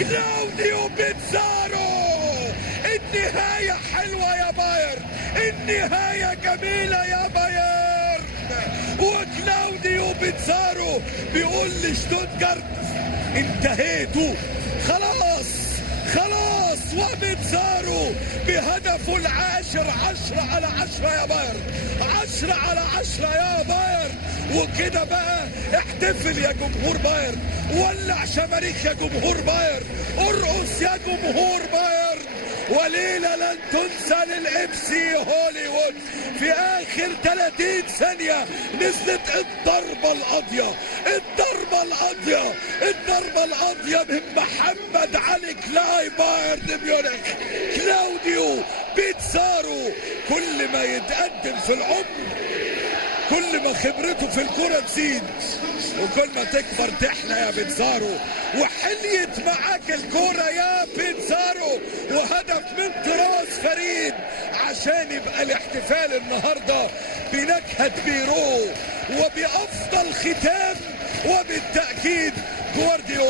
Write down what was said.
كلاوديو بيتزارو. النهاية حلوة يا بايرن، النهاية جميلة يا بايرن. وكلاوديو بيتزارو بيقول لشتوتجارت انتهيتوا خلاص خلاص. وبيتزارو بهدفه العاشر 10/10 يا بايرن، 10/10 يا بايرن. وكده بقى احتفل يا جمهور بايرن، ولع شماريخ يا جمهور بايرن، ارقص يا جمهور بايرن. وليلة لن تنسى للإف سي هوليوود. في آخر 30 ثانية نزلت الضربة القاضية، الضربة القاضية، الضربة القاضية من محمد علي كلاي بايرن ميونخ. كلاوديو بيتزارو كل ما يتقدم في العمر كل ما خبرته في الكرة تزيد، وكل ما تكبر تحلى يا بيتزارو. وحليت معاك الكرة يا بيتزارو، وهدف من طراز فريد عشان يبقى الاحتفال النهارده بنكهة بيرو وبأفضل ختام، وبالتأكيد جوارديولا.